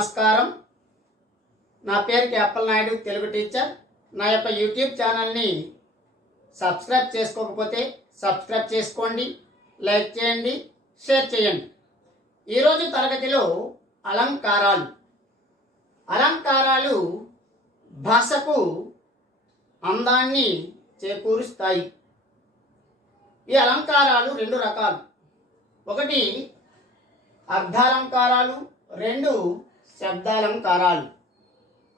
నమస్కారం. నా పేరు అప్పల్ నాయుడు, తెలుగు టీచర్. నా యొక్క యూట్యూబ్ ఛానల్ని సబ్స్క్రైబ్ చేసుకోకపోతే సబ్స్క్రైబ్ చేసుకోండి, లైక్ చేయండి, షేర్ చేయండి. ఈరోజు తరగతిలో అలంకారాలు భాషకు అందాన్ని చేకూరుస్తాయి. ఈ అలంకారాలు రెండు రకాలు. ఒకటి అర్థాలంకారాలు, రెండు శబ్దాలంకారాలు.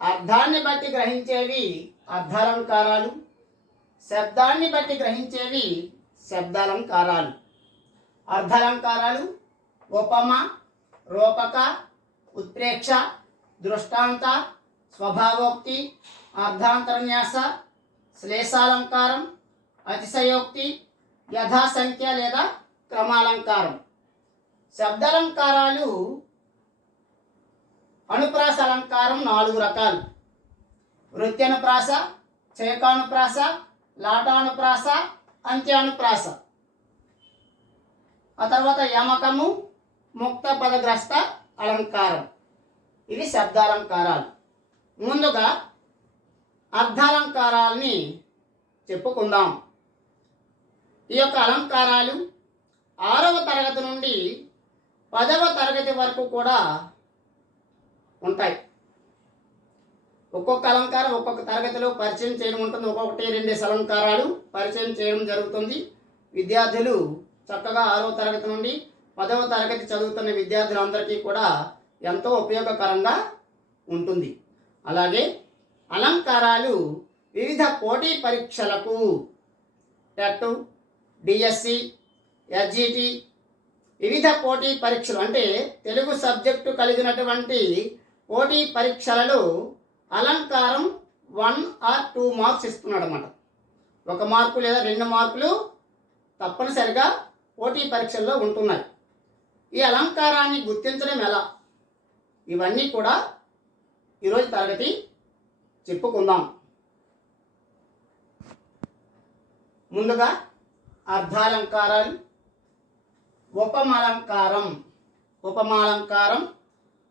అర్థాన్ని బట్టి గ్రహించేవి అర్థాలంకారాలు, శబ్దాన్ని బట్టి గ్రహించేవి శబ్దాలంకారాలు. అర్థాలంకారాలు ఉపమ, రూపక, ఉత్ప్రేక్ష, దృష్టాంత, స్వభావోక్తి, అర్థాంతరన్యాస, శ్లేషాలంకారం, అతిశయోక్తి, యథాసంఖ్య లేదా క్రమాలంకారం. శబ్దాలంకారాలు అనుప్రాస అలంకారం 4 రకాలు. వృత్యానుప్రాస, చేకానుప్రాస, లాటానుప్రాస, అంత్యానుప్రాస. ఆ తర్వాత యమకము, ముక్త పదగ్రస్త అలంకారం. ఇవి శబ్దాలంకారాలు. ముందుగా అర్థాలంకారాలని చెప్పుకుందాం. ఈ యొక్క అలంకారాలు 6వ తరగతి నుండి 10వ తరగతి వరకు కూడా ఉంటాయి. ఒక్కొక్క అలంకారం ఒక్కొక్క తరగతిలో పరిచయం చేయడం ఉంటుంది. ఒక్కొక్కటి 2 అలంకారాలు పరిచయం చేయడం జరుగుతుంది. విద్యార్థులు చక్కగా 6వ తరగతి నుండి 10వ తరగతి చదువుతున్న విద్యార్థులందరికీ కూడా ఎంతో ఉపయోగకరంగా ఉంటుంది. అలాగే అలంకారాలు వివిధ పోటీ పరీక్షలకు టెట్, డిఎస్సి, ఎస్జిటి వివిధ పోటీ పరీక్షలు అంటే తెలుగు సబ్జెక్టు కలిగినటువంటి పోటీ పరీక్షలలో అలంకారం 1 or 2 మార్క్స్ ఇస్తున్నాడు అన్నమాట. 1 మార్కు లేదా 2 మార్కులు తప్పనిసరిగా పోటీ పరీక్షల్లో ఉంటున్నాయి. ఈ అలంకారాన్ని గుర్తించడం ఎలా, ఇవన్నీ కూడా ఈరోజు తరగతి చెప్పుకుందాం. ముందుగా అర్థాలంకారాలు. ఉపమాలంకారం.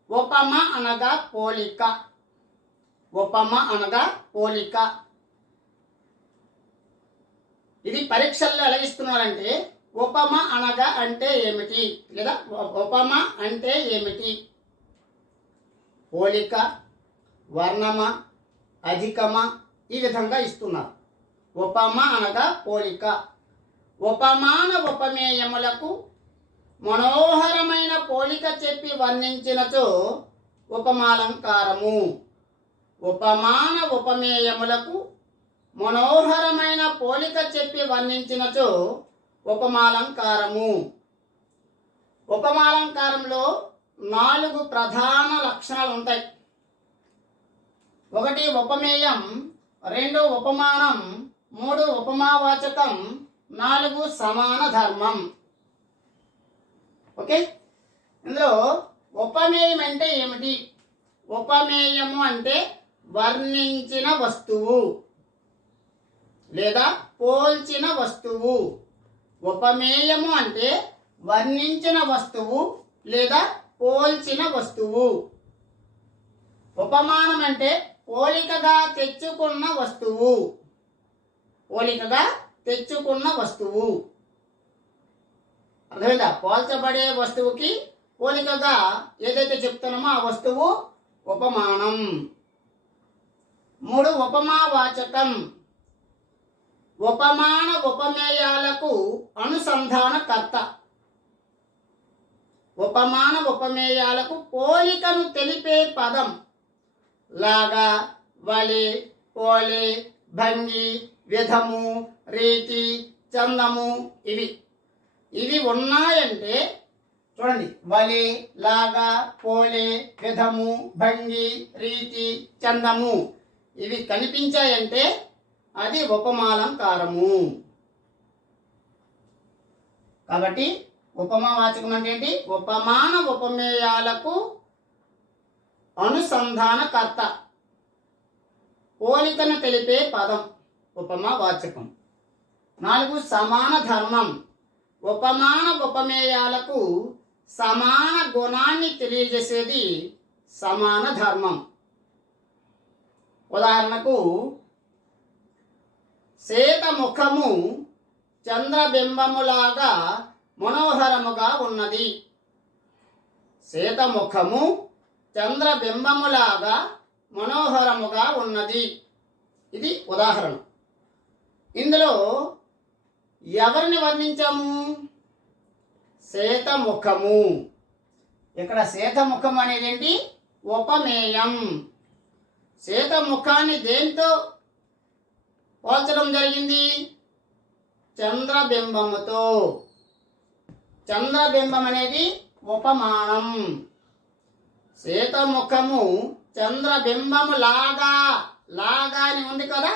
ఉపమ అనగా పోలిక. ఉపమ అనగా పోలిక. ఇది పరీక్షల్లో ఎలా ఇస్తున్నారంటే ఉపమ అనగా అంటే ఏమిటి లేదా ఉపమ అంటే ఏమిటి, పోలిక, వర్ణమ, అధికమ, ఈ విధంగా ఇస్తున్నారు. ఉపమ అనగా పోలిక. ఉపమాన ఉపమేయములకు మనోహరమైన పోలిక చెప్పి వర్ణించినచో ఉపమాలంకారము. ఉపమాన ఉపమేయములకు మనోహరమైన పోలిక చెప్పి వర్ణించినచో ఉపమాలంకారము. ఉపమాలంకారంలో 4 ప్రధాన లక్షణాలు ఉంటాయి. 1 ఉపమేయం, 2 ఉపమానం, 3 ఉపమావాచకం, 4 సమాన ధర్మం. ఓకే, ఇందులో ఉపమేయం అంటే ఏమిటి? ఉపమేయము అంటే వర్ణించిన వస్తువు లేదా పోల్చిన వస్తువు. ఉపమేయము అంటే వర్ణించిన వస్తువు లేదా పోల్చిన వస్తువు. ఉపమానం అంటే పోలికగా తెచ్చుకున్న వస్తువు. పోలికగా తెచ్చుకున్న వస్తువు. అర్థమైందా? పోల్చబడే వస్తువుకి పోలికగా ఏదైతే చెప్తున్నామో ఆ వస్తువు ఉపమానం. 3 ఉపమావాచకం. ఉపమాన ఉపమేయాలకు అనుసంధానకర్త. ఉపమాన ఉపమేయాలకు పోలికను తెలిపే పదం. లాగా, వలె, పోలే, భంగి, విధము, రీతి, చందము, ఇవి ఉన్నాయంటే చూడండి, వలె, లాగా, పోలే, విధము, భంగి, రీతి, చందము ఇవి కనిపించాయంటే అది ఉపమాలంకారము. కాబట్టి ఉపమావాచకం అంటే ఏంటి? ఉపమాన ఉపమేయాలకు అనుసంధానకర్త, పోలికను తెలిపే పదం ఉపమావాచకం. 4 సమాన ధర్మం. ఉపమాన ఉపమేయాలకు సమాన గుణాన్ని తెలియజేసేది సమాన ధర్మం. ఉదాహరణకు శ్వేత ముఖము చంద్రబింబములాగా మనోహరముగా ఉన్నది. శ్వేత ముఖము చంద్రబింబములాగా మనోహరముగా ఉన్నది. ఇది ఉదాహరణ. ఇందులో ఎవరిని వర్ణించాము? శ్వేతముఖము. ఇక్కడ శ్వేతముఖం అనేది ఏంటి? ఉపమేయం. శ్వేతముఖాన్ని దేంతో పోల్చడం జరిగింది? చంద్రబింబముతో. చంద్రబింబం అనేది ఉపమానం. శ్వేతముఖము చంద్రబింబము లాగా, లాగా అని ఉంది కదా,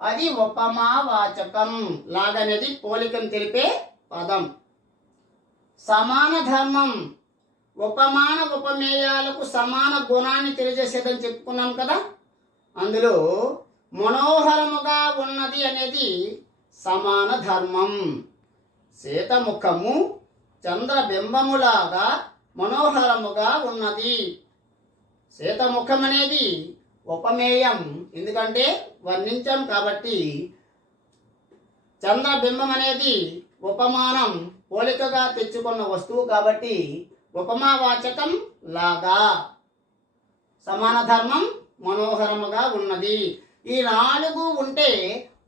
అది ఉపమావాచకం. లాగా అనేది పోలికను తెలిపే పదం. సమాన ధర్మం, ఉపమాన ఉపమేయాలకు సమాన గుణాన్ని తెలియజేసేదని చెప్పుకున్నాం కదా. అందులో మనోహరముగా ఉన్నది అనేది సమాన ధర్మం. శ్వేతముఖము చంద్రబింబములాగా మనోహరముగా ఉన్నది. శ్వేతముఖం అనేది ఉపమేయం, ఎందుకంటే వర్ణించాం కాబట్టి. చంద్రబింబం అనేది ఉపమానం, పోలికగా తెచ్చుకున్న వస్తువు కాబట్టి ఉపమావాచకం లాగా. సమాన ధర్మం, మనోహరముగా ఉన్నది. ఈ 4 ఉంటే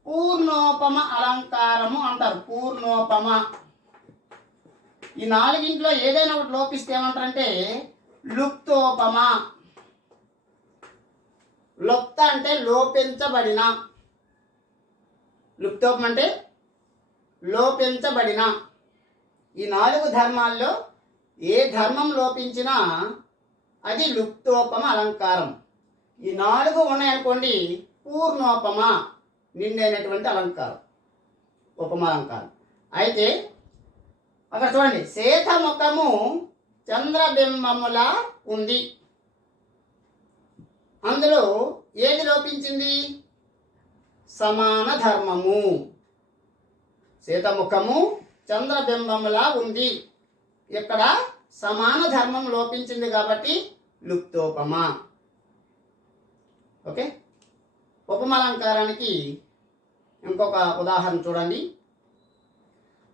పూర్ణోపమ అలంకారము అంటారు. పూర్ణోపమ. ఈ 4 ఏదైనా ఒకటి లోపిస్తే ఏమంటారంటే లుప్తోపమ. లుప్త అంటే లోపించబడిన. లుప్తోపమ అంటే లోపించబడిన. ఈ 4 ధర్మాల్లో ఏ ధర్మం లోపించినా అది లుప్తోపమ అలంకారం. ఈ 4 ఉన్నాయనుకోండి, పూర్ణోపమ, నిండైనటువంటి అలంకారం, ఉపమాలంకారం. అయితే అక్కడ చూడండి, శ్వేతముఖము చంద్రబింబములా ఉంది. అందులో ఏది లోపించింది? సమాన ధర్మము. శ్వేతముఖము చంద్రబింబములా ఉంది. ఇక్కడ సమాన ధర్మం లోపించింది కాబట్టి లుప్తోపమ. ఓకే. ఉపమాలంకారానికి ఇంకొక ఉదాహరణ చూడండి.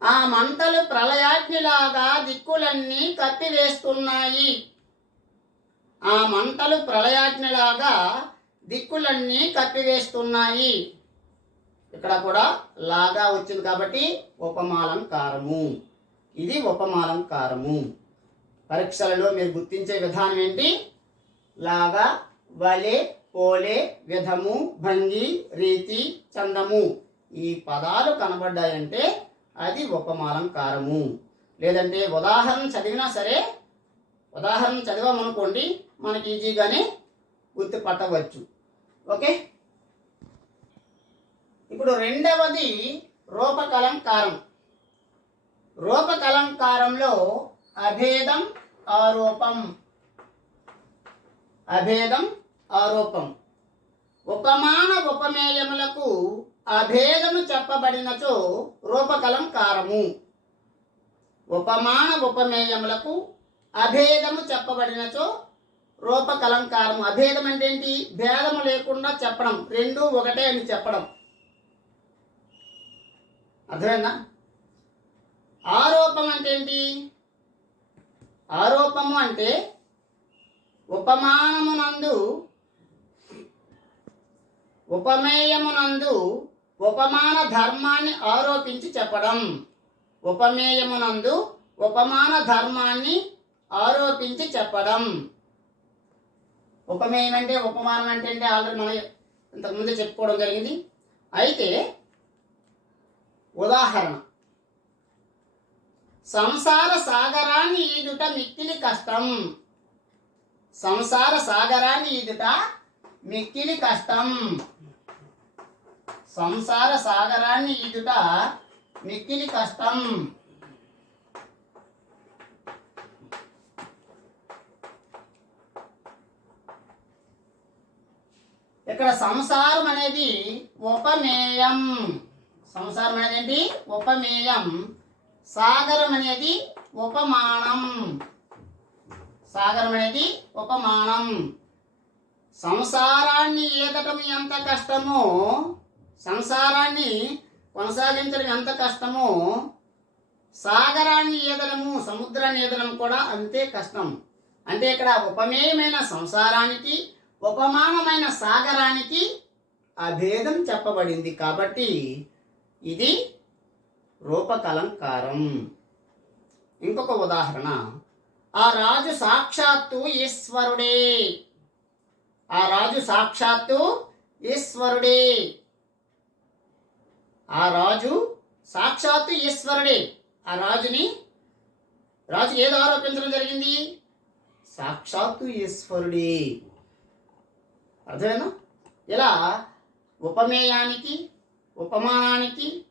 ఆ మంటలు ప్రళయాగ్నిలాగా దిక్కులన్నీ కప్పివేస్తున్నాయి. ఆ మంటలు ప్రళయాగ్నిలాగా దిక్కులన్నీ కప్పివేస్తున్నాయి. ఇక్కడ కూడా లాగా వచ్చింది కాబట్టి ఉపమాలంకారము. ఇది ఉపమాలంకారము. పరీక్షలలో మీరు గుర్తించే విధానం ఏంటి? లాగా, వలె, పోలే, విధము, భంగి, రీతి, చందము, ఈ పదాలు కనబడ్డాయంటే అది ఉపమాలంకారము. లేదంటే ఉదాహరణ చదివినా సరే, ఉదాహరణ చదివామనుకోండి మనకి ఈజీగానే గుర్తుపట్టవచ్చు. ఓకే. ఇప్పుడు రెండవది రూపకలంకారం. రూపకలంకారంలో అభేదం, ఆరోపం. అభేదం, ఆరోపం. ఉపమాన ఉపమేయములకు అభేదము చెప్పబడినచో రూపకలంకారము. ఉపమాన ఉపమేయములకు అభేదము చెప్పబడినచో రూపకలంకారము. అభేదం అంటే ఏంటి? భేదము లేకుండా చెప్పడం, రెండు ఒకటే అని చెప్పడం. అర్థమైందా? ఆరోపం అంటే ఏంటి? ఆరోపము అంటే ఉపమానమునందు ఉపమేయమునందు ఉపమాన ధర్మాన్ని ఆరోపించి చెప్పడం. ఉపమేయమునందు ఉపమాన ధర్మాన్ని ఆరోపించి చెప్పడం. ఉపమేయం అంటే, ఉపమానం అంటే ఆల్రెడీ మనం ఇంతకుముందే చెప్పుకోవడం జరిగింది. అయితే ఉదాహరణ, సంసార సాగరాన్ని ఈదుట మిక్కిలి కష్టం. సంసార సాగరాన్ని ఈదుట మిక్కిలి కష్టం. సంసార సాగరాన్ని ఈదుట మిక్కిలి కష్టం. ఇక్కడ సంసారం అనేది ఉపమేయం. సంసారం అనేది ఏంటి? ఉపమేయం. సాగరం అనేది ఉపమానం. సాగరం అనేది ఉపమానం. సంసారాన్ని ఈదటం ఎంత కష్టమో, సంసారాన్ని కొనసాగించడం ఎంత కష్టమో, సాగరాన్ని ఈదడము, సముద్రాన్ని ఈదడం కూడా అంతే కష్టం. అంటే ఇక్కడ ఉపమేయమైన సంసారానికి, ఉపమానమైన సాగరానికి అభేదం చెప్పబడింది కాబట్టి ఇది రూపకలంకారం. ఇంకొక ఉదాహరణ, ఆ రాజు సాక్షాత్తు ఈశ్వరుడే. ఆ రాజు సాక్షాత్తు ఈశ్వరుడే. ఆ రాజు సాక్షాత్తు ఈశ్వరుడే. ఆ రాజు ఏదో ఆరోపించడం జరిగింది? సాక్షాత్తు ఈశ్వరుడే. అర్థమేనా? ఇలా ఉపమేయానికి, ఉపమానానికి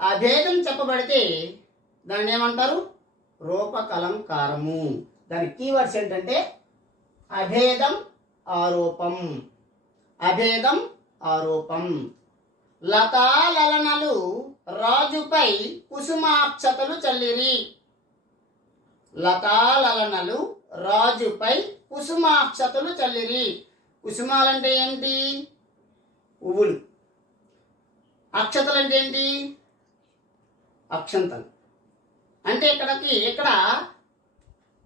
అభేదం చెప్పబడితే దాన్ని ఏమంటారు? రూపకలంకారము. దాని కీవర్డ్స్ ఏంటంటే అభేదం, ఆరోపం. అభేదం, ఆరోపం. లతాలలనలు రాజుపై కుసుమాక్షతలు చల్లిరి. లతాలలనలు రాజుపై కుసుమాక్షతలు చల్లిరి. కుసుమాలంటే ఏంటి? పువ్వులు. అక్షతలు అంటే ఏంటి? అక్షంతలు. అంటే ఇక్కడ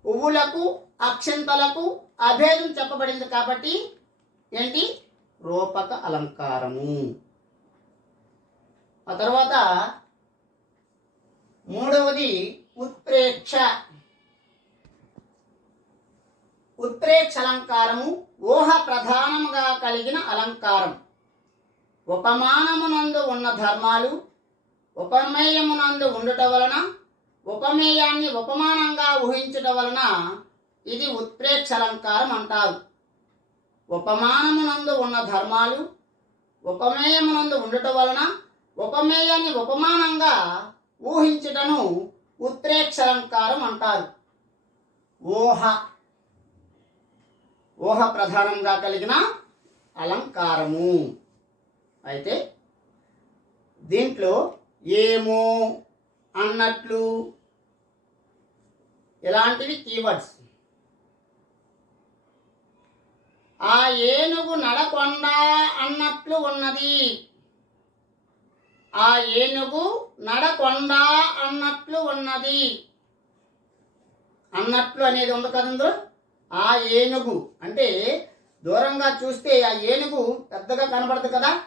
పువ్వులకు అక్షంతలకు అభేదం చెప్పబడింది కాబట్టి ఏంటి? రూపక అలంకారము. ఆ తర్వాత మూడవది ఉత్ప్రేక్ష. ఉత్ప్రేక్ష అలంకారము ఊహ ప్రధానముగా కలిగిన అలంకారం. ఉపమానమునందు ఉన్న ధర్మాలు ఉపమేయమునందు ఉండుట వలన, ఉపమేయాన్ని ఉపమానంగా ఊహించుట వలన ఇది ఉత్ప్రేక్ష అలంకారం అంటారు. ఉపమానమునందు ఉన్న ధర్మాలు ఉపమేయమునందు ఉండుట వలన, ఉపమేయాన్ని ఉపమానంగా ఊహించుటను ఉత్ప్రేక్ష అలంకారం అంటారు. ఊహ ప్రధానంగా కలిగిన అలంకారము. అయితే దీంట్లో ఏమో, అన్నట్లు ఇలాంటివి కీవర్డ్స్. ఆ ఏనుగు నడకొండ అన్నట్లు ఉన్నది. ఆ ఏనుగు నడకొండ అన్నట్లు ఉన్నది. అన్నట్లు అనేది ఉంది కదందులో. ఆ ఏనుగు అంటే దూరంగా చూస్తే ఆ ఏనుగు పెద్దగా కనబడదు కదా.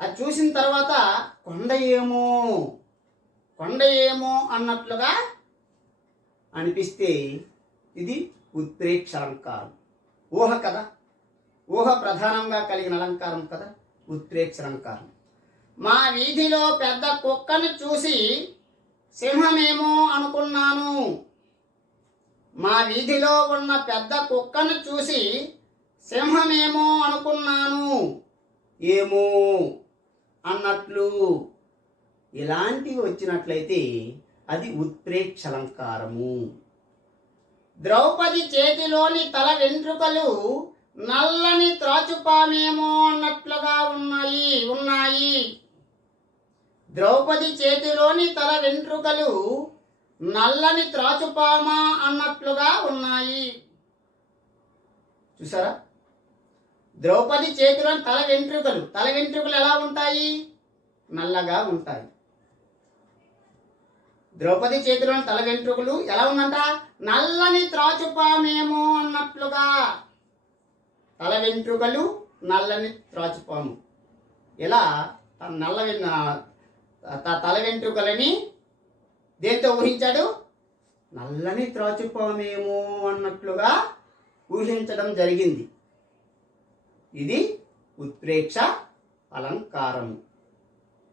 అది చూసిన తర్వాత కొండ ఏమో అన్నట్లుగా అనిపిస్తే ఇది ఉత్ప్రేక్ష అలంకారం. ఊహ కదా, ఊహ ప్రధానంగా కలిగిన అలంకారం కదా ఉత్ప్రేక్ష అలంకారం. మా వీధిలో పెద్ద కుక్కను చూసి సింహమేమో అనుకున్నాను. మా వీధిలో ఉన్న పెద్ద కుక్కను చూసి సింహమేమో అనుకున్నాను. ఏమో, అన్నట్లు ఇలాంటివి వచ్చినట్లయితే అది ఉత్ప్రేక్ష అలంకారము. ద్రౌపది చేతిలోని తల వెంట్రుకలు నల్లని త్రాచుపామేమో అన్నట్లుగా ఉన్నాయి. ద్రౌపది చేతిలోని తల వెంట్రుకలు నల్లని త్రాచుపామా అన్నట్లుగా ఉన్నాయి. చూసారా? ద్రౌపది చేతిలోని తల వెంట్రుకలు ఎలా ఉంటాయి? నల్లగా ఉంటాయి. ద్రౌపది చేతిలోని తల వెంట్రుకలు ఎలా ఉందంట? నల్లని త్రాచుపామేమో అన్నట్లుగా. తల వెంట్రుకలు నల్లని త్రాచుపాము. ఇలా తల వెంట్రుకలని దేంతో ఊహించాడు? నల్లని త్రాచుపామేమో అన్నట్లుగా ఊహించడం జరిగింది. ఇది ఉత్ప్రేక్ష అలంకారము.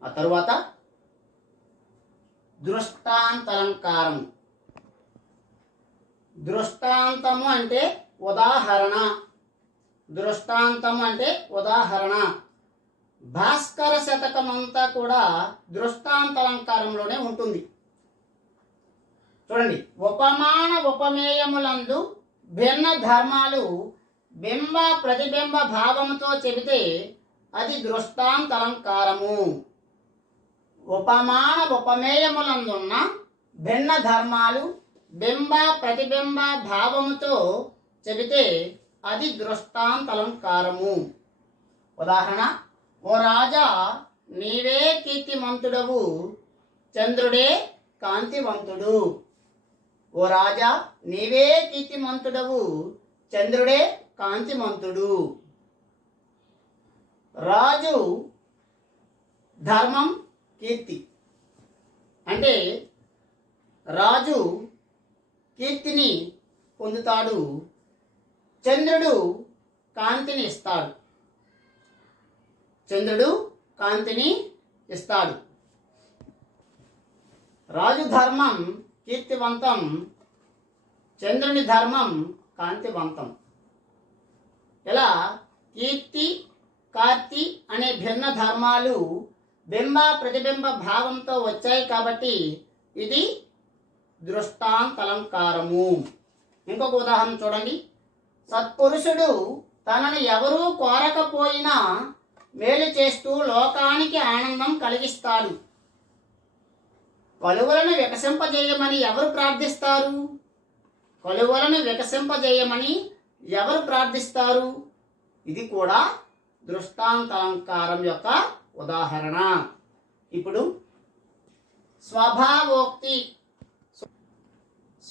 ఆ తరువాత దృష్టాంతలంకారం. దృష్టాంతము అంటే ఉదాహరణ. దృష్టాంతము అంటే ఉదాహరణ. భాస్కర శతకం అంతా కూడా దృష్టాంతలంకారంలోనే ఉంటుంది. చూడండి, ఉపమాన ఉపమేయములందు భిన్న ధర్మాలు బింబ ప్రతిబింబ భావముతో చెబితే అది దృష్టాంతలంకారము. ఉపమాన ఉపమేయములందున్న భిన్న ధర్మాలు బింబ ప్రతిబింబ భావముతో చెబితే అది దృష్టాంతలంకారము. ఉదాహరణ, ఓ రాజా నీవే కీర్తిమంతుడవు, చంద్రుడే కాంతివంతుడు. ఓ రాజా నీవే కీర్తిమంతుడవు, చంద్రుడే కాంతిమంతుడు. రాజు ధర్మం కీర్తి అంటే రాజు కీర్తిని పొందుతాడు, చంద్రుడు కాంతిని ఇస్తాడు. చంద్రుడు కాంతిని ఇస్తాడు. రాజు ధర్మం కీర్తివంతం, చంద్రుని ధర్మం కాంతివంతం. ఇలా కీర్తి కార్తి అనే భిన్న ధర్మాలు బింబ ప్రతిబింబ భావంతో వచ్చాయి కాబట్టి ఇది దృష్టాంతలంకారము. ఇంకొక ఉదాహరణ చూడండి. సత్పురుషుడు తనని ఎవరూ కోరకపోయినా మేలు చేస్తూ లోకానికి ఆనందం కలిగిస్తాడు. కలువలను వికసింపజేయమని ఎవరు ప్రార్థిస్తారు? కలువలను వికసింపజేయమని ఎవరు ప్రార్థిస్తారు? ఇది కూడా దృష్టాంతాలంకారం యొక్క ఉదాహరణ. ఇప్పుడు స్వభావోక్తి.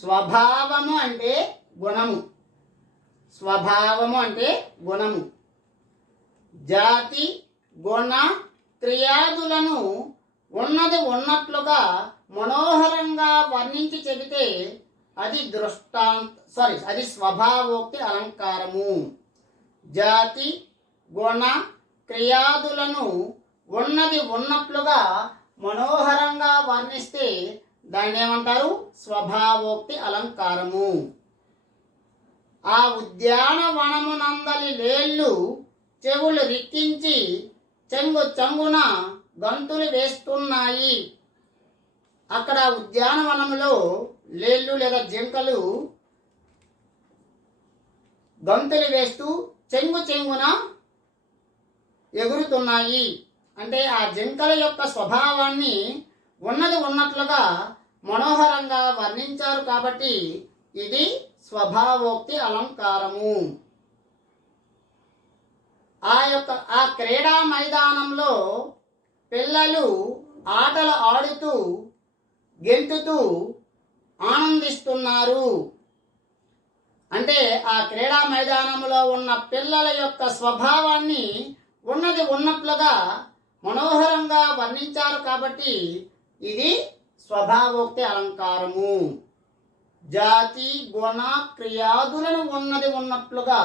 స్వభావము అంటే గుణము. స్వభావము అంటే గుణము. జాతి గుణ క్రియాదులను ఉన్నది ఉన్నట్లుగా మనోహరంగా వర్ణించి చెబితే అది అది స్వభావోక్తి అలంకారము. జాతి గుణ క్రియాదులను ఉన్నది ఉన్నట్లుగా మనోహరంగా వర్ణిస్తే దాన్ని ఏమంటారు? స్వభావోక్తి అలంకారము. ఆ ఉద్యానవనమునందలి లేళ్ళు చెవులు రిక్కించి చెంగు చెంగున గంతులు వేస్తున్నాయి. అక్కడ ఉద్యానవనంలో లేళ్ళు లేదా జింకలు గంతులు వేస్తూ చెంగు చెంగున ఎగురుతున్నాయి. అంటే ఆ జింకల యొక్క స్వభావాన్ని ఉన్నది ఉన్నట్లుగా మనోహరంగా వర్ణించారు కాబట్టి ఇది స్వభావోక్తి అలంకారము. ఆ క్రీడా మైదానంలో పిల్లలు ఆటలు ఆడుతూ గెంతుతూ ఆనందిస్తున్నారు. అంటే ఆ క్రీడా మైదానంలో ఉన్న పిల్లల యొక్క స్వభావాన్ని ఉన్నది ఉన్నట్లుగా మనోహరంగా వర్ణించారు కాబట్టి ఇది స్వభావోక్తి అలంకారము. జాతి గుణ క్రియాదులను ఉన్నది ఉన్నట్లుగా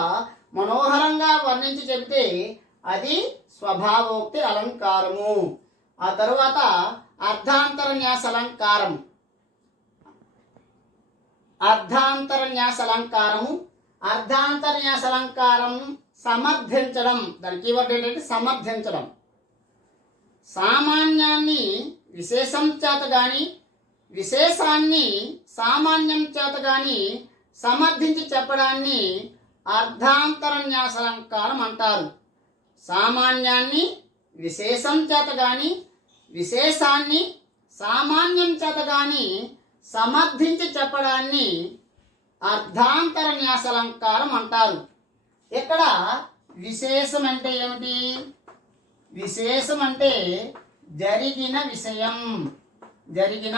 మనోహరంగా వర్ణించి చెబితే అది స్వభావోక్తి అలంకారము. ఆ తరువాత అర్ధాంతరన్యాస అలంకారం. అర్ధాంతరన్యాస అలంకారము. అర్ధాంతరన్యాస అలంకారం సమర్థించడం. దాని కీవర్డ్ ఏంటంటే సమర్థించడం. సామాన్యాన్ని విశేషం చేత గాని విశేషాన్ని సామాన్యం చేత గాని సమర్థించి చెప్పడాన్ని అర్ధాంతరన్యాస అలంకారం అంటారు. సామాన్యాన్ని విశేషం చేత గాని విశేషాన్ని సామాన్యం చేత గాని సమర్థించి చెప్పడాన్ని అర్ధాంతరన్యాస అలంకారం అంటారు. ఇక్కడ విశేషం అంటే ఏమిటి? విశేషం అంటే జరిగిన విషయం. జరిగిన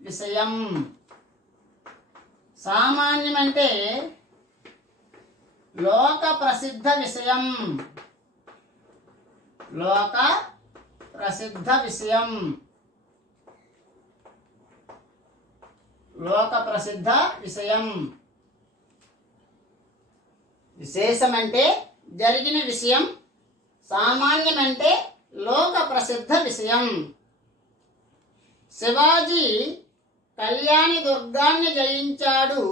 విషయం. సామాన్యం అంటే లోక ప్రసిద్ధ విషయం. లోక ప్రసిద్ధ విషయం. లోక ప్రసిద్ధ విషయం. విశేషం అంటే జరిగిన విషయం. సామాన్యం అంటే లోక ప్రసిద్ధ విషయం. శివాజీ కళ్యాణి దుర్గాన్ని జయించాడు,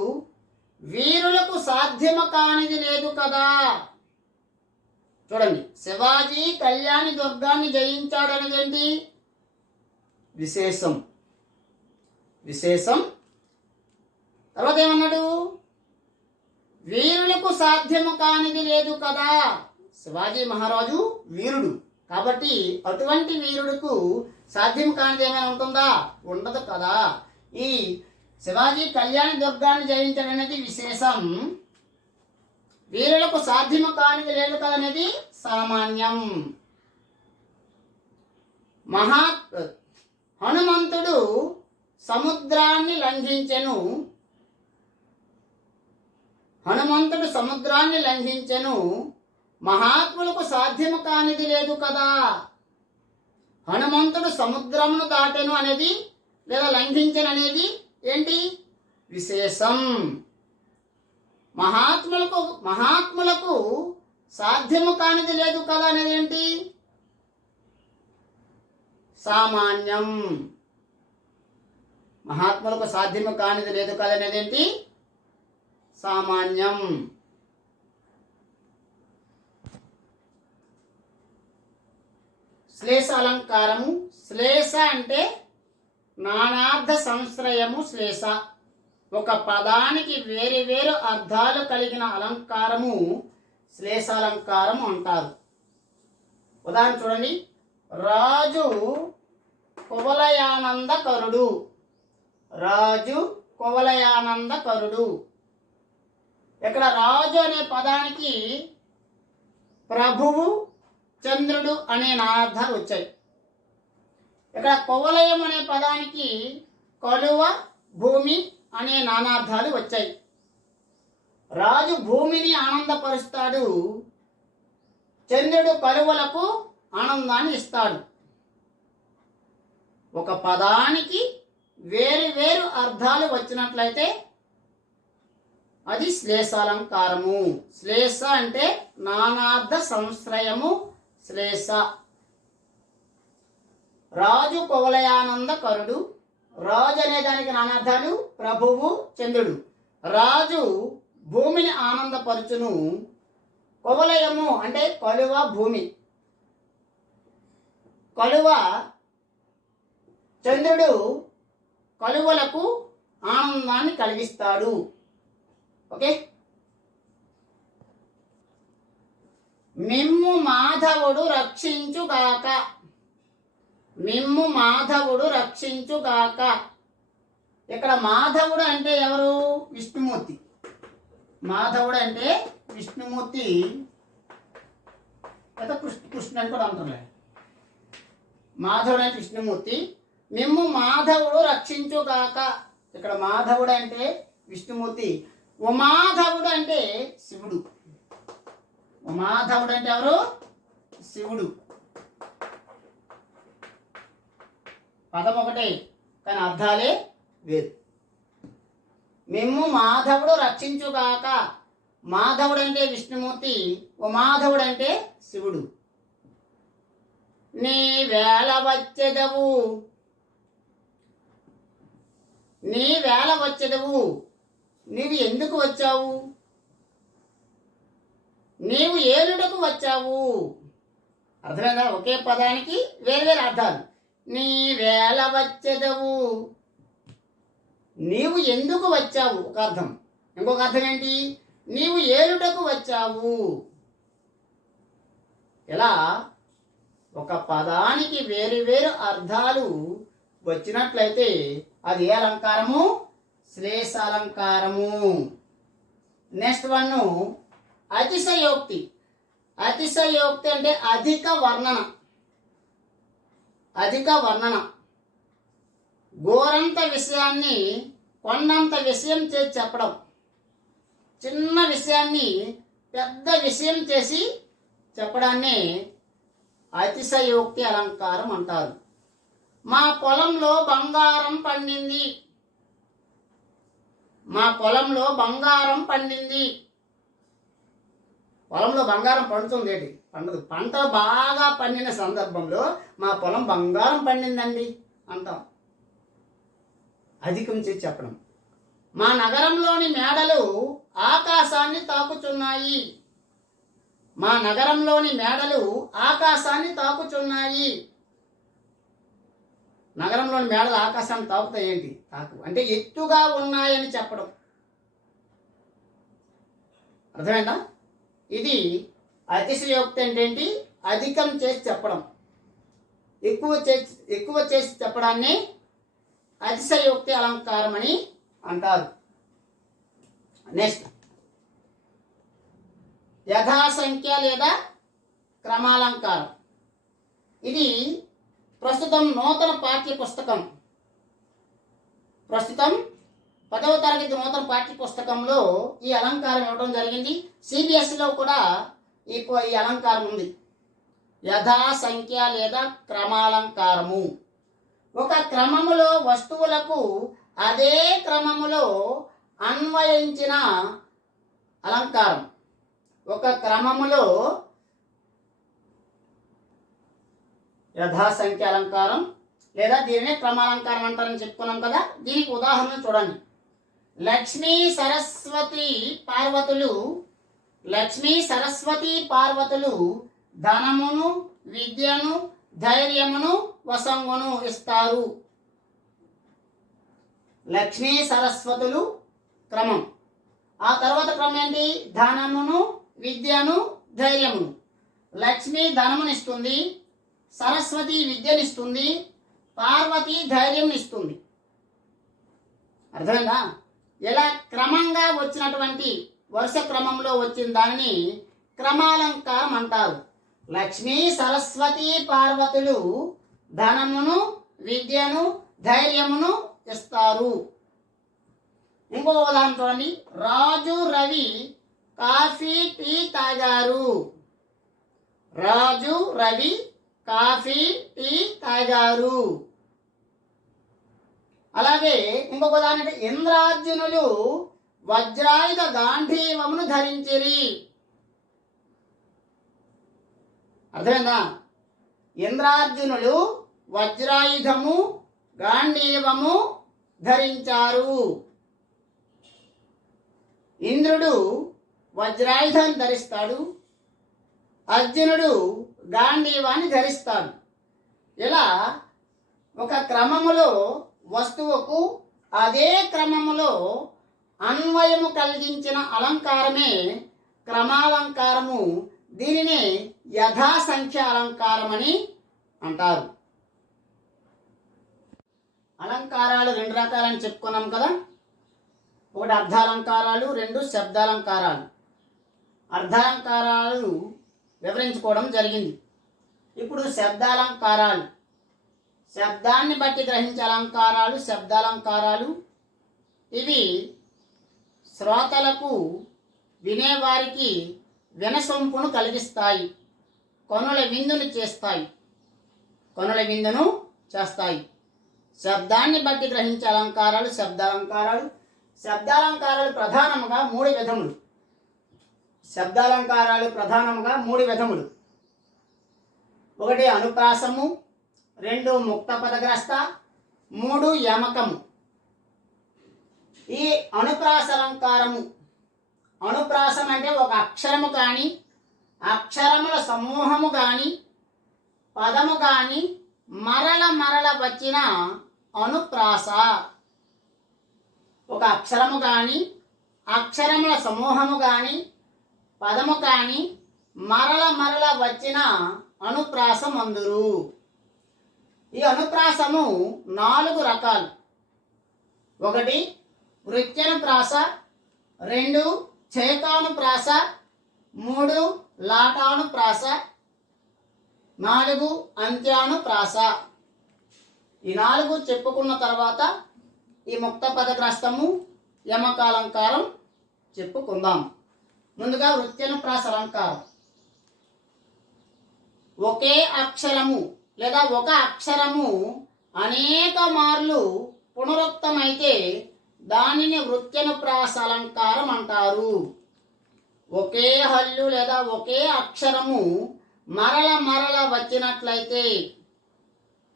వీరులకు సాధ్యము కానిది లేదు కదా. చూడండి, శివాజీ కళ్యాణి దుర్గాన్ని జయించాడు అనేది ఏంటి? విశేషం. విశేషం. తర్వాత ఏమన్నాడు? వీరులకు సాధ్యము కానిది లేదు కదా. శివాజీ మహారాజు వీరుడు కాబట్టి అటువంటి వీరుడుకు సాధ్యం కానిది ఏమైనా ఉంటుందా? ఉండదు కదా. ఈ శివాజీ కళ్యాణి దుర్గాన్ని జయించడం అనేది విశేషం. వీరులకు సాధ్యము కానిది లేదు కదనేది సామాన్యం. హనుమంతుడు సముద్రాన్ని లంఘించెను. హనుమంతుడు సముద్రాన్ని లంఘించెను, మహాత్ములకు సాధ్యము కానిది లేదు కదా. హనుమంతుడు సముద్రమును దాటెను అనేది లేదా లంఘించెను అనేది ఏంటి? విశేషం. మహాత్ములకు సాధ్యము కానిది లేదు కదా అనేది ఏంటి? సామాన్యం. మహాత్ములకు సాధ్యము కానిది లేదు కదా అనేది ఏంటి? సామాన్యం. శ్లేష అలంకారము. శ్లేష అంటే నానార్థ సంశ్రయము. శ్లేష ఒక పదానికి వేరు వేరు అర్థాలు కలిగిన అలంకారము శ్లేషాలంకారము అంటారు. ఉదాహరణ చూడండి. రాజు కువలయానందకరుడు. రాజు కువలయానందకరుడు. ఇక్కడ రాజు అనే పదానికి ప్రభువు, చంద్రుడు అనే నానార్థాలు వచ్చాయి. ఇక్కడ కువలయం అనే పదానికి కలువ, భూమి అనే నానార్థాలు వచ్చాయి. రాజు భూమిని ఆనందపరుస్తాడు, చంద్రుడు కలువలకు ఆనందాన్ని ఇస్తాడు. ఒక పదానికి వేరు వేరు అర్థాలు వచ్చినట్లయితే అది శ్లేషాలంకారము. శ్లేష అంటే నానార్థ సంశ్రయము. శ్లేష. రాజు కువలయానందకరుడు. రాజు అనే దానికి నానార్థాలు ప్రభువు, చంద్రుడు. రాజు భూమిని ఆనందపరచును. కువలయము అంటే కలువ, భూమి. కలువ, చంద్రుడు కలువలకు ఆనందాన్ని కలిగిస్తాడు. ఓకే. మిమ్ము మాధవుడు రక్షించుగాక. మిమ్ము మాధవుడు రక్షించుగాక. ఇక్కడ మాధవుడు అంటే ఎవరు? విష్ణుమూర్తి. మాధవుడు అంటే విష్ణుమూర్తి. లేదా కృష్ణ అని కూడా అంటున్నాయి. మాధవుడు అంటే విష్ణుమూర్తి. మిమ్ము మాధవుడు రక్షించుగాక. ఇక్కడ మాధవుడు అంటే విష్ణుమూర్తి. ఉమాధవుడు అంటే శివుడు. ఉమాధవుడు అంటే ఎవరు? శివుడు. పదం ఒకటే కానీ అర్థాలే వేరు. మిమ్ము మాధవుడు రక్షించుగాక. మాధవుడు అంటే విష్ణుమూర్తి, ఉమాధవుడు అంటే శివుడు. నీ వేళ వచ్చెదవు. నీ వేళ వచ్చెదవు. నీవు ఎందుకు వచ్చావు? నీవు ఏలుటకు వచ్చావు. అర్థమైందా? ఒకే పదానికి వేరు వేరు అర్థాలు. నీ వేళ వచ్చెదవు. నీవు ఎందుకు వచ్చావు ఒక అర్థం. ఇంకొక అర్థం ఏంటి? నీవు ఏలుటకు వచ్చావు. ఇలా ఒక పదానికి వేరు వేరు అర్థాలు వచ్చినట్లయితే అది ఏ అలంకారము? శ్లేషాలంకారము. నెక్స్ట్ వన్ అతిశయోక్తి. అతిశయోక్తి అంటే అధిక వర్ణన. అధిక వర్ణన. గోరంత విషయాన్ని కొండంత విషయం చేసి చెప్పడం. చిన్న విషయాన్ని పెద్ద విషయం చేసి చెప్పడాన్ని అతిశయోక్తి అలంకారం అంటారు. మా పొలంలో బంగారం పండింది. మా పొలంలో బంగారం పండింది. పొలంలో బంగారం పండుతుంది ఏంటి? పండదు. పంట బాగా పండిన సందర్భంలో మా పొలం బంగారం పండిందండి అంటాం. అధికం చేసి చెప్పడం. మా నగరంలోని మేడలు ఆకాశాన్ని తాకుచున్నాయి. మా నగరంలోని మేడలు ఆకాశాన్ని తాకుచున్నాయి. నగరంలోని మేడలు ఆకాశాన్ని తాకుతాయి ఏంటి? తాకు అంటే ఎత్తుగా ఉన్నాయని చెప్పడం. అర్థమైందా? ఇది అతిశయోక్తి అంటే ఏంటి? అధికం చేసి చెప్పడం. ఎక్కువ చేసి చెప్పడాన్ని అతిశయోక్తి అలంకారం అని అంటారు. నెక్స్ట్ యథాసంఖ్య లేదా క్రమాలంకారం. ఇది ప్రస్తుతం నూతన పాఠ్య పుస్తకం, ప్రస్తుతం 10వ తరగతి నూతన పాఠ్య పుస్తకంలో ఈ అలంకారం ఇవ్వడం జరిగింది. సిబిఎస్ఈలో కూడా ఈ అలంకారం ఉంది. యథాసంఖ్య లేదా క్రమాలంకారము. ఒక క్రమములో వస్తువులకు అదే క్రమములో అన్వయించిన అలంకారం. ఒక క్రమములో యథాసంఖ్య అలంకారం లేదా దీనినే క్రమాలంకారం అంటారని చెప్పుకున్నాం కదా. దీనికి ఉదాహరణ చూడండి. లక్ష్మీ సరస్వతి పార్వతులు ధనమును, విద్యను, ధైర్యమును, వసంగును ఇస్తారు. లక్ష్మీ సరస్వతులు క్రమం. ఆ తర్వాత క్రమం ఏంటి? ధనమును, విద్యను, ధైర్యమును. లక్ష్మి ధనమునిస్తుంది, సరస్వతి విద్యనిస్తుంది, పార్వతి ధైర్యం ఇస్తుంది. అర్థమైందా? ఇలా క్రమంగా వచ్చినటువంటి వరుస క్రమంలో వచ్చిన దానిని క్రమాలంకారం అంటారు. లక్ష్మీ సరస్వతి పార్వతులు ధనమును, విద్యను, ధైర్యమును ఇస్తారు. ఇంకొక ఉదాహరణ చూడండి. రాజు రవి కాఫీ టీ తాగారు. రాజు రవి కాఫీ టీ తాగారు. అలాగే ఇంకొక ఉదాహరణ, ఇంద్రార్జునులు వజ్రాయుధ గాంధీవమును ధరించిరి. అర్థమైందా? ఇంద్రార్జునులు వజ్రాయుధము, గాంధీవము ధరించారు. ఇంద్రుడు వజ్రాయుధాన్ని ధరిస్తాడు, అర్జునుడు గాంధీవాన్ని ధరిస్తాడు. ఇలా ఒక క్రమములో వస్తువుకు అదే క్రమములో అన్వయము కలిగించిన అలంకారమే క్రమాలంకారము. దీనిని యథాసంఖ్య అలంకారం అని అంటారు. అలంకారాలు 2 రకాలని చెప్పుకున్నాం కదా. ఒకటి అర్ధాలంకారాలు, 2 శబ్దాలంకారాలు. అర్ధాలంకారాలు వివరించుకోవడం జరిగింది. ఇప్పుడు శబ్దాలంకారాలు, శబ్దాన్ని బట్టి గ్రహించే అలంకారాలు శబ్దాలంకారాలు. ఇవి శ్రోతలకు, వినేవారికి వినసొంపును కలిగిస్తాయి, కనుల విందును చేస్తాయి. శబ్దాన్ని బట్టి గ్రహించే అలంకారాలు శబ్దాలంకారాలు. శబ్దాలంకారాలు ప్రధానముగా 3 విధములు. శబ్దాలంకారాలు ప్రధానముగా 3 విధములు. 1 అనుప్రాసము, 2 ముక్త పదగ్రస్త, 3 యమకము. ఈ అనుప్రాస అలంకారము, అనుప్రాసం అంటే ఒక అక్షరము కానీ, అక్షరముల సమూహము కానీ, పదము కానీ మరల వచ్చిన అనుప్రాస. ఒక అక్షరము కానీ, అక్షరముల సమూహము కానీ, పదము కానీ మరల వచ్చిన అనుప్రాసం అందురు. ఈ అనుప్రాసము 4 రకాలు. 1 వృత్యనుప్రాస, 2 చేకానుప్రాస, 3 లాటానుప్రాస, 4 అంత్యానుప్రాస. ఈ 4 చెప్పుకున్న తర్వాత ఈ ముక్త పదగ్రస్తము, యమకాలంకారం చెప్పుకుందాం. ముందుగా వృత్యనుప్రాస అలంకారం. ఒకే అక్షరము లేదా ఒక అక్షరము అనేక మార్లు పునరుక్తమైతే దానిని వృత్యనుప్రాస అలంకారం అంటారు. ఒకే హల్లు లేదా ఒకే అక్షరము మరల వచ్చినట్లయితే,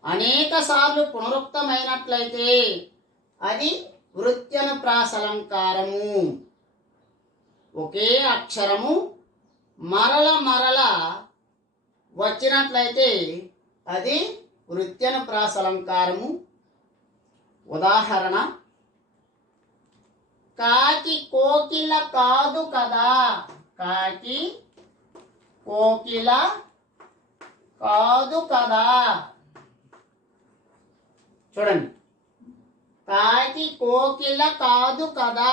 అనేక సార్లు పునరుక్తమైనట్లయితే అది వృత్యనుప్రాస అలంకారము. ఒకే అక్షరము మరల వచ్చినట్లయితే అది వృత్యనుప్రాస అలంకారము. ఉదాహరణ, కాకి కోకిల కాదు కదా. కాకి కోకిల కాదు కదా. చూడండి, కాకి కోకిల కాదు కదా.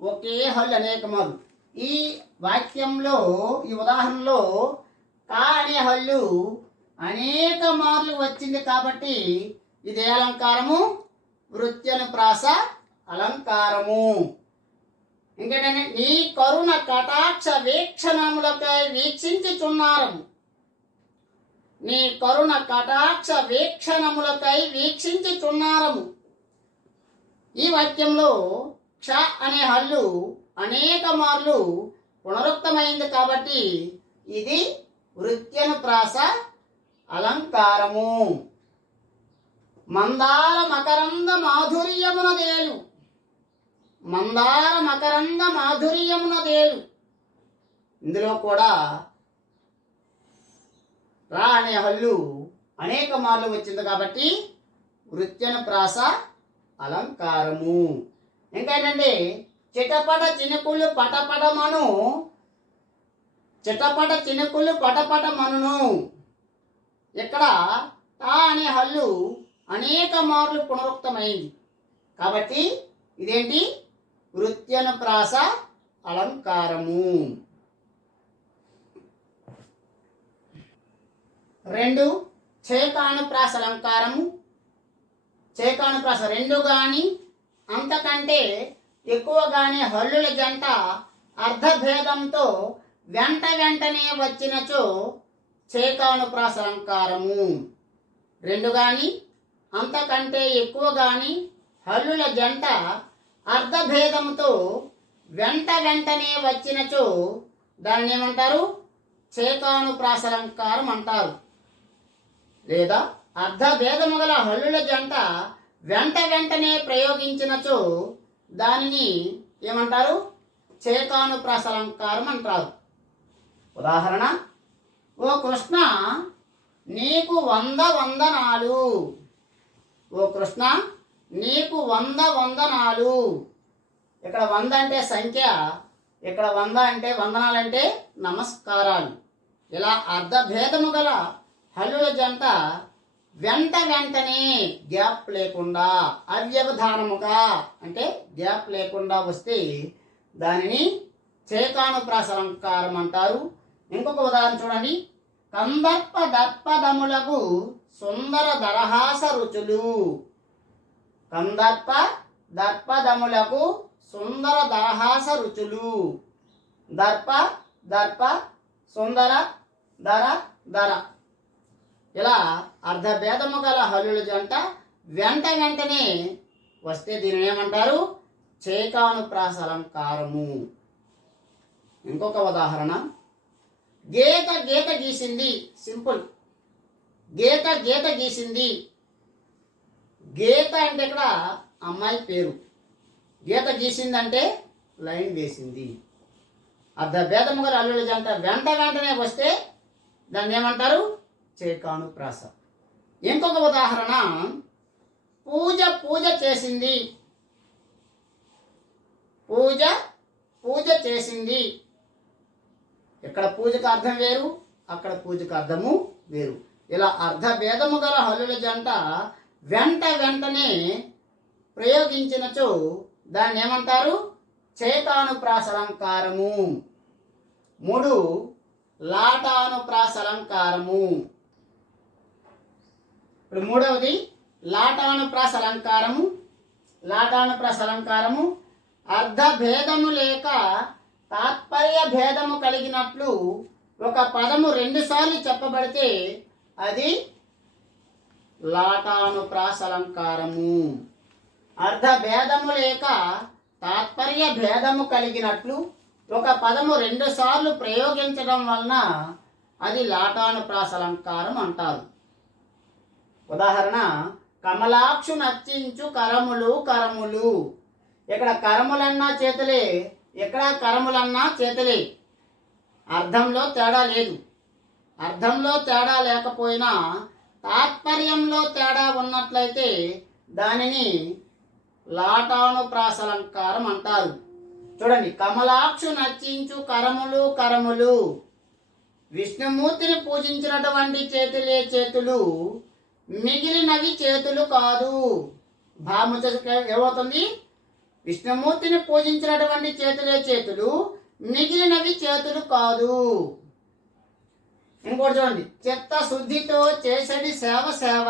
ఒకే హల్ అనేక మార్లు. ఈ వాక్యంలో ఈ ఉదాహరణలో కా అనే హల్లు అనేక మార్లు వచ్చింది కాబట్టి ఇది ఏ అలంకారము? వృత్యనుప్రాస అలంకారము. ఇంకేంటంటే నీ కరుణ కటాక్ష వీక్షణములకై వీక్షించుచున్నారు. నీ కరుణ కటాక్ష వీక్షణములకై వీక్షించుచున్నారము. ఈ వాక్యంలో క్ష అనే హల్లు అనేక మార్లు పునరుక్తమైంది కాబట్టి ఇది వృత్యనుప్రాస అలంకారము. మందార మకరంద మాధుర్యమునదేలు. మందార మకరంద మాధుర్యమునదేలు. ఇందులో కూడా రా అనే హల్లు అనేక మార్లు వచ్చింది కాబట్టి వృత్యనుప్రాస అలంకారము. ఇంకేంటంటే చిటపట చినుకులు పటపటమను. చిటపట చినుకులు పటపటమనును. ఇక్కడ టా అనే హల్లు అనేక మార్లు పునరుక్తమైంది కాబట్టి ఇదేంటి? వృత్యనుప్రాస అలంకారము. 2 చేకానుప్రాస అలంకారము. చేకానుప్రాస 2 గాని అంతకంటే ఎక్కువ గాని హల్లుల జంట అర్ధభేదంతో వెంట వెంటనే వచ్చినచో చేకానుప్రాస అలంకారము. 2 గాని అంతకంటే ఎక్కువ గాని హల్లుల జంట అర్ధభేదంతో వెంట వెంటనే వచ్చినచో దాన్ని ఏమంటారు? చేకానుప్రాస అలంకారం అంటారు. లేదా అర్ధభేదము గల హల్లుల జంట వెంట వెంటనే ప్రయోగించినచో దానిని ఏమంటారు? చేకానుప్రాస అలంకారం అంటారు. ఉదాహరణ: ఓ కృష్ణ నీకు 100 వందనాలు. ఓ కృష్ణ నీకు 100 వందనాలు. ఇక్కడ 100 అంటే సంఖ్య, ఇక్కడ 100 అంటే వందనాలంటే నమస్కారాలు. ఇలా అర్ధభేదము గల హల్లుల జంట వెంట వెంటనే గ్యాప్ లేకుండా అవ్యవధానముగా అంటే గ్యాప్ లేకుండా వస్తే దానిని చేకానుప్రాస అలంకారం అంటారు. ఇంకొక ఉదాహరణ చూడండి. కందర్ప దర్పదములకు సుందర దరహాస రుచులు. కందర్ప దర్పదములకు సుందర దరహాస రుచులు. దర్ప దర్ప సుందర దర దర. ఇలా అర్ధభేదము గల హల్లుల జంట వెంట వెంటనే వస్తే దీనిని ఏమంటారు? చేకానుప్రాస అలంకారము. ఇంకొక ఉదాహరణ: గీత గీత గీసింది. సింపుల్. గీత గీత గీసింది. గీత అంటే ఇక్కడ అమ్మాయి పేరు. గీత గీసింది అంటే లైన్ వేసింది. అర్ధభేదము గల హల్లుల జంట వెంట వెంటనే వస్తే దాన్ని ఏమంటారు? చేకానుప్రాస. ఇంకొక ఉదాహరణ: పూజ పూజ చేసింది. పూజ పూజ చేసింది. ఇక్కడ పూజకు అర్థం వేరు, అక్కడ పూజకు అర్థము వేరు. ఇలా అర్ధభేదము గల హల్లుల జంట వెంట వెంటనే ప్రయోగించినచో దాన్ని ఏమంటారు? చేకానుప్రాస అలంకారము. 3 లాటానుప్రాస అలంకారము. ఇప్పుడు మూడవది లాటానుప్రాస అలంకారము. లాటానుప్రాస అలంకారము అర్ధభేదము లేక తాత్పర్య భేదము కలిగినట్లు ఒక పదము 2 సార్లు చెప్పబడితే అది లాటానుప్రాస అలంకారము. అర్ధభేదము లేక తాత్పర్య భేదము కలిగినట్లు ఒక పదము 2 సార్లు ప్రయోగించడం వలన అది లాటానుప్రాస అలంకారం అంటారు. ఉదాహరణ: కమలాక్షు నచ్చించు కరములు కరములు. ఇక్కడ కరములన్నా చేతులే, ఇక్కడ కరములన్నా చేతులే. అర్థంలో తేడా లేదు. అర్థంలో తేడా లేకపోయినా తాత్పర్యంలో తేడా ఉన్నట్లయితే దానిని లాటానుప్రాస అలంకారం అంటారు. చూడండి. కమలాక్షు నచ్చించు కరములు కరములు. విష్ణుమూర్తిని పూజించినటువంటి చేతులే చేతులు, మిగిలినవి చేతులు కాదు. భావముచ్చ ఏమవుతుంది? విష్ణుమూర్తిని పూజించినటువంటి చేతులే చేతులు, మిగిలినవి చేతులు కాదు. ఇంకోటి చూడండి, చిత్తశుద్ధితో చేసేది సేవ సేవ.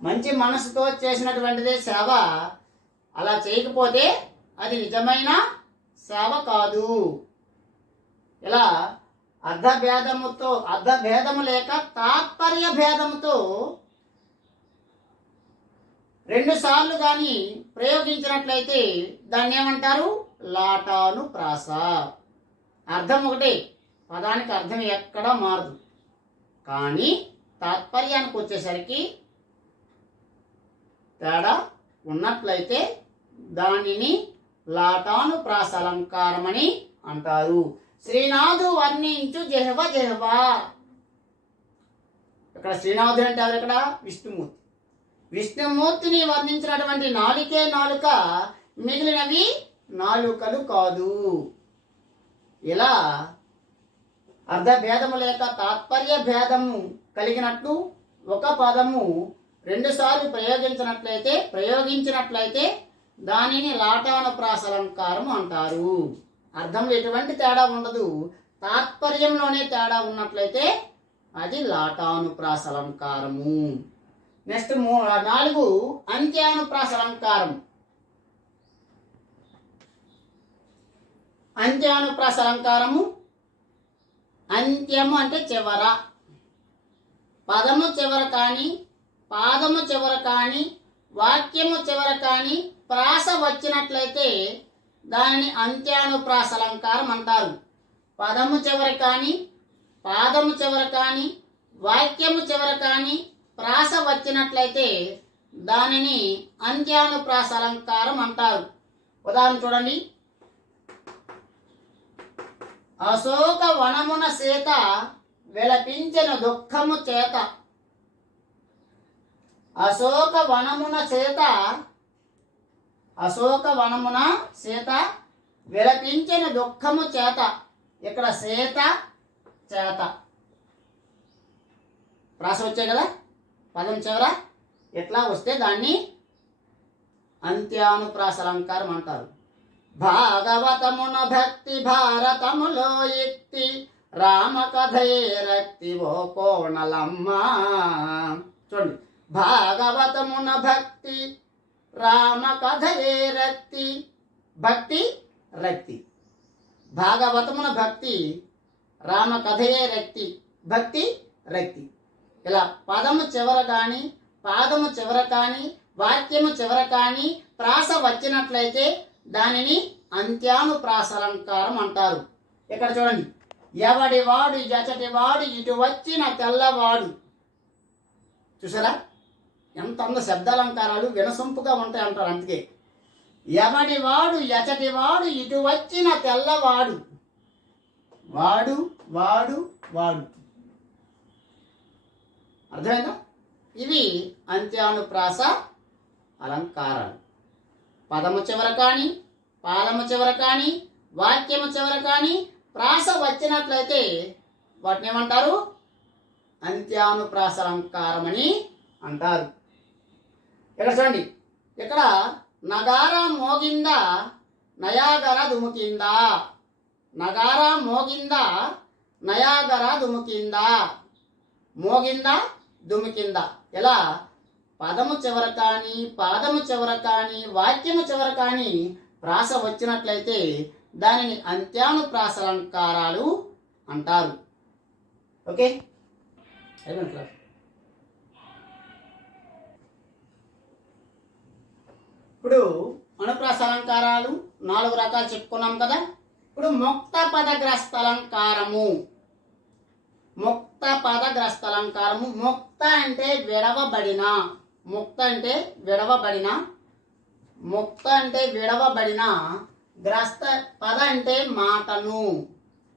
మంచి మనసుతో చేసినటువంటిదే సేవ. అలా చేయకపోతే అది నిజమైన సేవ కాదు. ఇలా అర్థభేదము లేక తాత్పర్య భేదముతో 2 సార్లు కానీ ప్రయోగించినట్లయితే దాన్ని ఏమంటారు? లాటాను ప్రాస. అర్థం ఒకటే, పదానికి అర్థం ఎక్కడా మారదు. కానీ తాత్పర్యానికి వచ్చేసరికి తేడా ఉన్నట్లయితే దానిని లాటాను ప్రాస అలంకారం అని అంటారు. శ్రీనాథు వర్ణించు జహ్వ జహ్వ. ఇక్కడ శ్రీనాథుడు అంటే ఎవరు? ఇక్కడ విష్ణుమూర్తి. విష్ణుమూర్తిని వర్ణించినటువంటి నాలుకే నాలుక, మిగిలినవి నాలుకలు కాదు. ఇలా అర్థభేదము లేక తాత్పర్య భేదము కలిగినట్లు ఒక పదము 2 సార్లు ప్రయోగించినట్లయితే దానిని లాటానుప్రాస అలంకారం అంటారు. అర్థంలో ఎటువంటి తేడా ఉండదు, తాత్పర్యంలోనే తేడా ఉన్నట్లయితే అది లాటానుప్రాస అలంకారము. నెక్స్ట్ 4 అంత్యానుప్రాస అలంకారం. అంత్యానుప్రాస అలంకారము, అంత్యము అంటే చివర, పదము చివర కానీ, పాదము చివర కానీ, వాక్యము చివర కానీ ప్రాస వచ్చినట్లయితే దానిని అంత్యానుప్రాస అలంకారం అంటారు. పదము చివర కానీ, పాదము చివర కానీ, వాక్యము చివర కానీ ప్రాస వచ్చినట్లయితే దానిని అంత్యానుప్రాస అలంకారం అంటారు. ఉదాహరణ చూడండి, అశోక వనమున సీత విలపించిన దుఃఖము చేత. అశోక వనమున సీత విలపించిన దుఃఖము చేత. ఇక్కడ సీత చేత ప్రాస వచ్చాయి కదా, పదం చివర ఎట్లా వస్తే దాన్ని అంత్యానుప్రాస అలంకారం అంటారు. భాగవతమున భక్తి భారతములో ఎత్తి రామకథే రక్తి ఓ కోణలమ్మ. చూడండి, భాగవతమున భక్తి రామకథయే రక్తి. భక్తి రక్తి. భాగవతమున భక్తి రామకథయే రక్తి. భక్తి రక్తి. ఇలా పదము చివర కానీ, పాదము చివర కానీ, వాక్యము చివర కానీ ప్రాస వచ్చినట్లయితే దానిని అంత్యానుప్రాస అలంకారం అంటారు. ఇక్కడ చూడండి, ఎవడివాడు ఎచటివాడు ఇటు వచ్చిన తెల్లవాడు. చూసారా ఎంత అంద శబ్దాలంకారాలు వినసొంపుగా ఉంటాయి అంటారు. అందుకే ఎవడివాడు ఎచటివాడు ఇటు వచ్చిన తెల్లవాడు. వాడు వాడు వాడు. అర్థమైందా? ఇవి అంత్యానుప్రాస అలంకారాలు. పదము చివర కానీ, పాదము చివర కానీ, వాక్యము చివర కానీ ప్రాస వచ్చినట్లయితే వాటిని ఏమంటారు? అంత్యానుప్రాస అలంకారం అని అంటారు. ఇక్కడ చూడండి, ఇక్కడ నగారా మోగిందా నయాగర దుముకిందా. నగారా మోగిందా నయాగర దుముకిందా. మోగిందా దుమికిందా. ఇలా పదము చివర కానీ, పాదము చివర కానీ, వాక్యము చివర కానీ ప్రాస వచ్చినట్లయితే దానిని అంత్యానుప్రాస అలంకారాలు అంటారు. ఓకే, ఇప్పుడు అనుప్రాస అలంకారాలు 4 రకాలు చెప్పుకున్నాం కదా. ఇప్పుడు ముక్త పదగ్రస్త అలంకారము. ముక్త పదగ్రస్త అలంకారము. ముక్త అంటే విడవబడిన. ముక్త అంటే విడవబడిన. ముక్త అంటే విడవబడిన. గ్రస్త పద అంటే మాటను.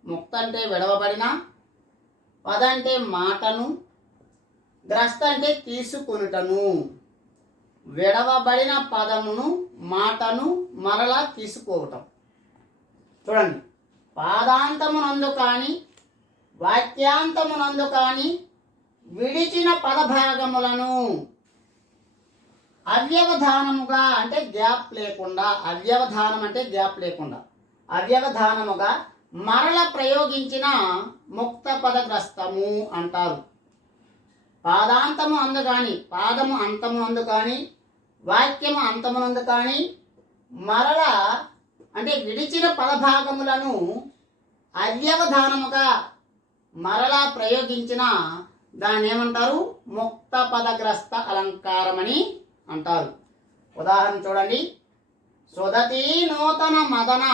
ముక్త అంటే విడవబడిన, పద అంటే మాటను, గ్రస్త అంటే తీసుకొనుటను. విడవబడిన పదమును, మాటను మరలా తీసుకోవటం. చూడండి, పాదాంతమునందు కానీ, వాక్యాంతమునందు కానీ విడిచిన పదభాగములను అవ్యవధానముగా అంటే గ్యాప్ లేకుండా. అవ్యవధానం అంటే గ్యాప్ లేకుండా. అవ్యవధానముగా మరల ప్రయోగించిన ముక్త పదగ్రస్తము అంటారు. పాదాంతము అందు కానీ, పాదము అంతము అందు కానీ, వాక్యము అంతమునందు కానీ మరల అంటే విడిచిన పదభాగములను అవ్యవధానముగా మరలా ప్రయోగించిన దాన్ని ఏమంటారు? ముక్త పదగ్రస్త అలంకారమని అంటారు. ఉదాహరణ చూడండి. సుదతి నూతన మదన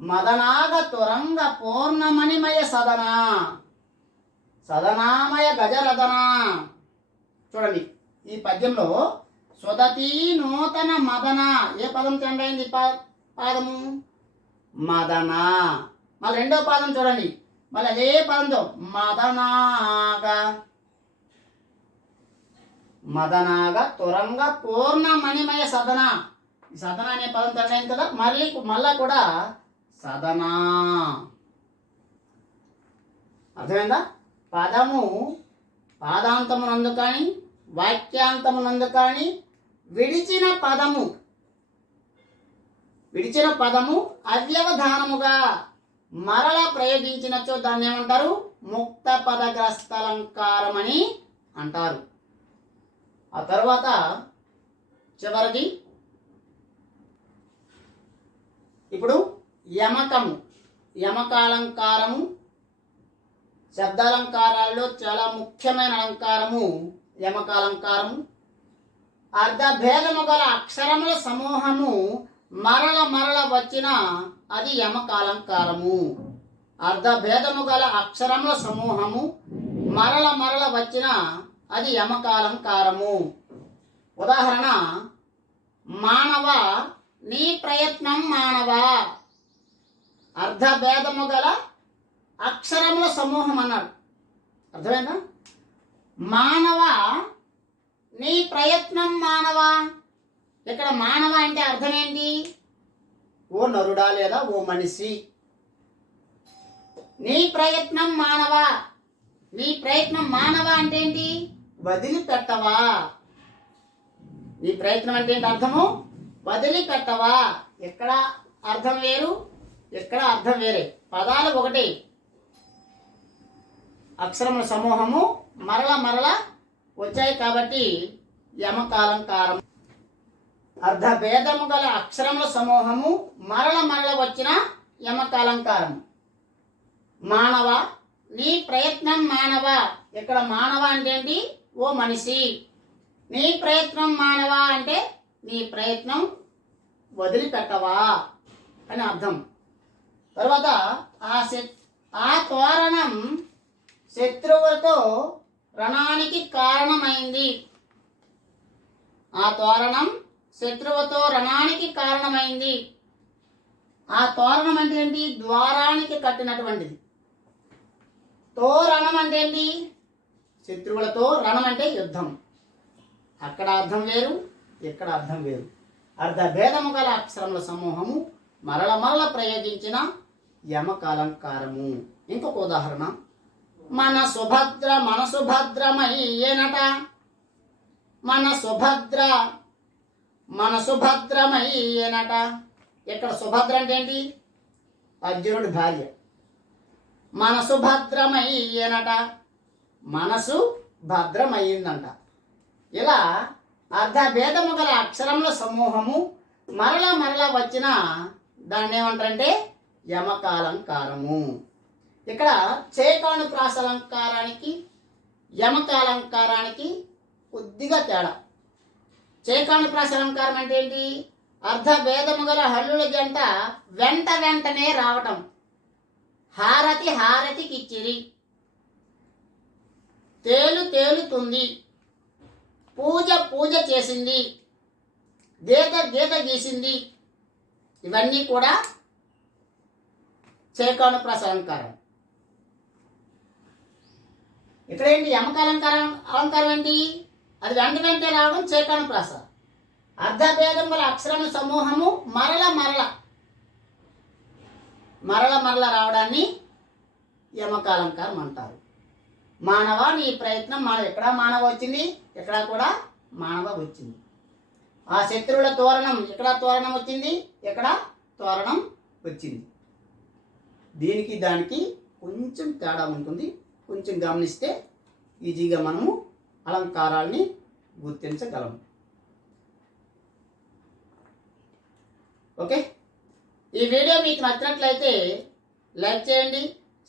మదనాగ తురంగ పూర్ణమణిమయ సదన సదనామయ గజరదన. చూడండి ఈ పద్యంలో సుదతి నూతన మదన ఏ పదం చెందైంది? పాదము మదన. మళ్ళీ రెండో పాదం చూడండి, మళ్ళీ అదే పదంతో మదనాగ మదనాగ తురంగ పూర్ణ మణిమయ సదన. ఈ సదన అనే పదం చెందైంది కదా, మళ్ళా కూడా సదనా. అర్థమైందా? పదము పాదాంతమునందు కానీ వాక్యాంతమునందు కానీ విడిచిన పదము అవ్యవధానముగా మరల ప్రయోగించినచో దాన్ని ఏమంటారు? ముక్త పదగ్రస్తలంకారం అని అంటారు. ఆ తర్వాత చివరిది ఇప్పుడు యమకాలంకారము శబ్దాలంకారాల్లో చాలా ముఖ్యమైన అలంకారము యమకాలంకారము. అర్ధభేదము గల అక్షరముల సమూహము మరల వచ్చిన అది యమకాలంకారము. అర్ధభేదము గల అక్షరముల సమూహము మరల వచ్చిన అది యమకాలంకారము. ఉదాహరణ, మానవ నీ ప్రయత్నం మానవ. అర్ధభేదము గల అక్షరముల సమూహం అన్నాడు. అర్థమైందా? మానవ నీ ప్రయత్నం మానవ. ఇక్కడ మానవ అంటే అర్థం ఏంటి? ఓ నరుడా లేదా ఓ మనిషి. నీ ప్రయత్నం మానవ. నీ ప్రయత్నం మానవ అంటే ఏంటి? వదిలిపెట్టవా. నీ ప్రయత్నం అంటే ఏంటి అర్థము? వదిలిపెట్టవా. ఎక్కడ అర్థం వేరు, ఎక్కడ అర్థం వేరే. పదాలు ఒకటే, అక్షరముల సమూహము మరల వచ్చాయి కాబట్టి యమకాలంకారం. అర్ధభేదము గల అక్షరముల సమూహము మరల వచ్చిన యమకాలంకారం. మానవ నీ ప్రయత్నం మానవ. ఇక్కడ మానవ అంటే ఏంటి? ఓ మనిషి. నీ ప్రయత్నం మానవ అంటే నీ ప్రయత్నం వదిలిపెట్టవా అని అర్థం. తర్వాత ఆ తోరణం శత్రువులతో రణానికి కారణమైంది. ఆ తోరణం శత్రువుతో రణానికి కారణమైంది. ఆ తోరణం అంటే ఏంటి? ద్వారానికి కట్టినటువంటిది. తోరణం అంటే ఏంటి? శత్రువులతో. రణం అంటే యుద్ధం. అక్కడ అర్థం వేరు, ఇక్కడ అర్థం వేరు. అర్ధభేదము గల అక్షరముల సమూహము మరల ప్రయోగించిన యమకాలంకారము. ఇంకొక ఉదాహరణ, మన సుభద్రమయ్యేనట. మన సుభద్రమయ్యేనట. ఇక్కడ సుభద్ర అంటే ఏంటి? అర్జునుడి భార్య. మన సుభద్రమయ్యేనట, మనసు భద్రమయ్యిందంట. ఇలా అర్ధభేదము గల అక్షరముల సమూహము మరల వచ్చిన దాన్ని ఏమంటారంటే యమకాలంకారము. ఇక్కడ చేకానుప్రాస అలంకారానికి యమకాలంకారానికి కొద్దిగా తేడా. చేకానుప్రాస అలంకారం అంటే ఏంటి? అర్ధభేదము గల హల్లుల జంట వెంటనే రావటం. హారతికిచ్చిరి, తేలుతుంది, పూజ చేసింది, గీత గీసింది. ఇవన్నీ కూడా చేకానుప్రాస అలంకారం. ఇక్కడ ఏంటి? అలంకారం ఏంటి? అది వెంటనే రావడం చేకానుప్రాస. అర్ధభేదం గల అక్షరముల సమూహము మరల రావడాన్ని యమకాలంకారం అంటారు. మానవ నీ ప్రయత్నం మానవ. ఎక్కడ మానవ వచ్చింది, ఎక్కడ కూడా మానవ వచ్చింది. ఆ శత్రువుల తోరణం, ఎక్కడ తోరణం వచ్చింది, ఎక్కడ తోరణం వచ్చింది. దీనికి దానికి కొంచెం తేడా ఉంటుంది. కొంచెం గమనిస్తే ఈజీగా మనము అలంకారాల్ని గుర్తించగలము. ఓకే, ఈ వీడియో మీకు నచ్చినట్లయితే లైక్ చేయండి,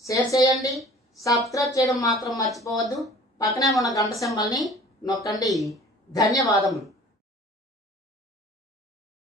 షేర్ చేయండి, సబ్స్క్రైబ్ చేయడం మాత్రం మర్చిపోవద్దు. పక్కనే ఉన్న గంట సింబల్ని నొక్కండి. ధన్యవాదములు.